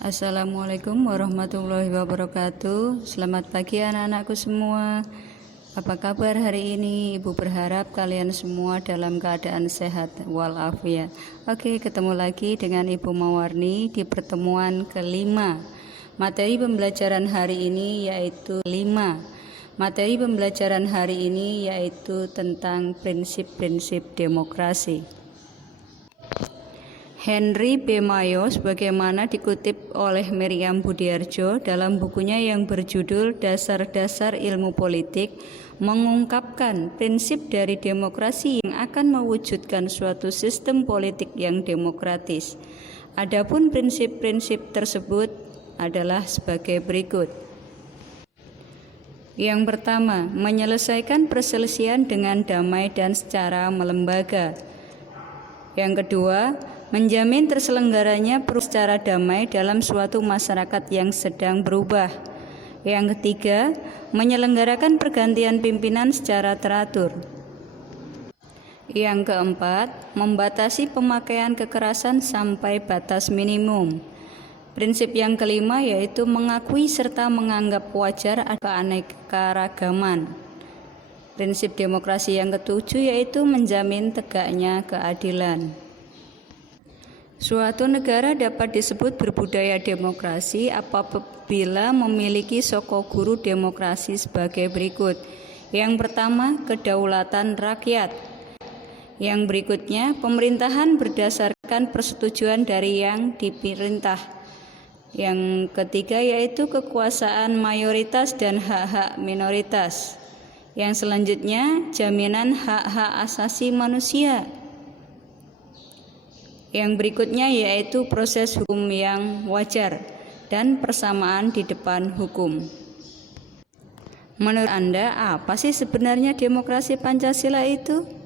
Assalamualaikum warahmatullahi wabarakatuh. Selamat pagi anak-anakku semua. Apa kabar hari ini? Ibu berharap kalian semua dalam keadaan sehat walafiat. Oke, ketemu lagi dengan Ibu Mawarni di pertemuan kelima. Materi pembelajaran hari ini yaitu tentang prinsip-prinsip demokrasi. Henry B. Mayo sebagaimana dikutip oleh Miriam Budiarjo dalam bukunya yang berjudul Dasar-Dasar Ilmu Politik mengungkapkan prinsip dari demokrasi yang akan mewujudkan suatu sistem politik yang demokratis. Adapun prinsip-prinsip tersebut adalah sebagai berikut. Yang pertama, menyelesaikan perselisihan dengan damai dan secara melembaga. Yang kedua, menjamin terselenggaranya secara damai dalam suatu masyarakat yang sedang berubah. Yang ketiga, menyelenggarakan pergantian pimpinan secara teratur. Yang keempat, membatasi pemakaian kekerasan sampai batas minimum. Prinsip yang kelima yaitu mengakui serta menganggap wajar keanekaragaman. Prinsip demokrasi yang ketujuh yaitu menjamin tegaknya keadilan. Suatu negara dapat disebut berbudaya demokrasi apabila memiliki soko guru demokrasi sebagai berikut. Yang pertama, kedaulatan rakyat. Yang berikutnya, pemerintahan berdasarkan persetujuan dari yang diperintah. Yang ketiga yaitu kekuasaan mayoritas dan hak-hak minoritas. Yang selanjutnya, jaminan hak-hak asasi manusia. Yang berikutnya yaitu proses hukum yang wajar dan persamaan di depan hukum. Menurut Anda, apa sih sebenarnya demokrasi Pancasila itu?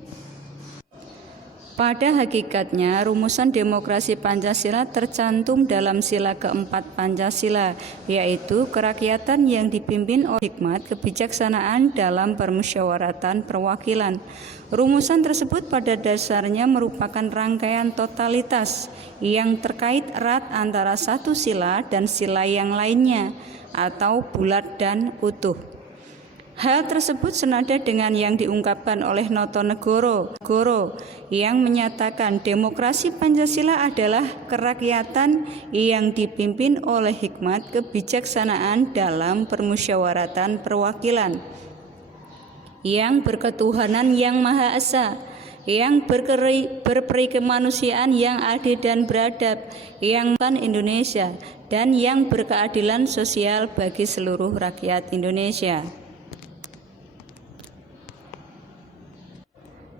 Pada hakikatnya, rumusan demokrasi Pancasila tercantum dalam sila keempat Pancasila, yaitu kerakyatan yang dipimpin oleh hikmat kebijaksanaan dalam permusyawaratan perwakilan. Rumusan tersebut pada dasarnya merupakan rangkaian totalitas yang terkait erat antara satu sila dan sila yang lainnya, atau bulat dan utuh. Hal tersebut senada dengan yang diungkapkan oleh Notonegoro yang menyatakan demokrasi Pancasila adalah kerakyatan yang dipimpin oleh hikmat kebijaksanaan dalam permusyawaratan perwakilan, yang berketuhanan yang Maha Esa, yang berperi kemanusiaan yang adil dan beradab, yang Indonesia, dan yang berkeadilan sosial bagi seluruh rakyat Indonesia.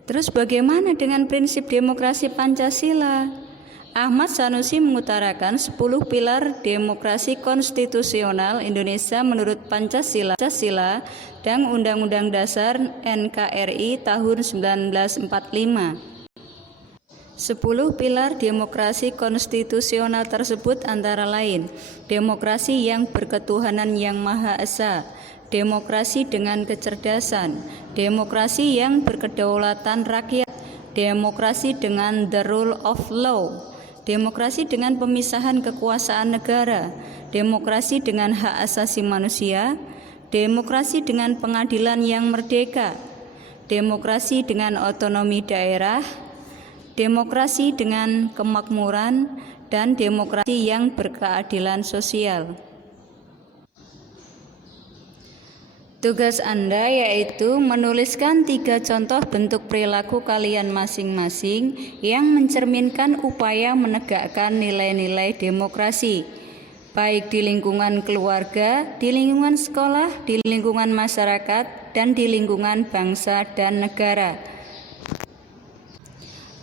Terus bagaimana dengan prinsip demokrasi Pancasila? Ahmad Sanusi mengutarakan 10 pilar demokrasi konstitusional Indonesia menurut Pancasila dan Undang-Undang Dasar NKRI tahun 1945. 10 pilar demokrasi konstitusional tersebut antara lain: demokrasi yang berketuhanan yang Maha Esa, demokrasi dengan kecerdasan, demokrasi yang berkedaulatan rakyat, demokrasi dengan the rule of law, demokrasi dengan pemisahan kekuasaan negara, demokrasi dengan hak asasi manusia, demokrasi dengan pengadilan yang merdeka, demokrasi dengan otonomi daerah, demokrasi dengan kemakmuran, dan demokrasi yang berkeadilan sosial. Tugas Anda yaitu menuliskan 3 contoh bentuk perilaku kalian masing-masing yang mencerminkan upaya menegakkan nilai-nilai demokrasi, baik di lingkungan keluarga, di lingkungan sekolah, di lingkungan masyarakat, dan di lingkungan bangsa dan negara.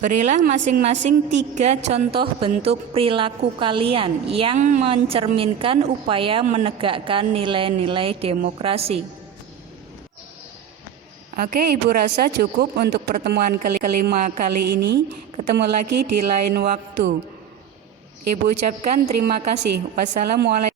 Berilah masing-masing 3 contoh bentuk perilaku kalian yang mencerminkan upaya menegakkan nilai-nilai demokrasi. Oke, Ibu rasa cukup untuk pertemuan kelima kali ini. Ketemu lagi di lain waktu. Ibu ucapkan terima kasih. Wassalamualaikum.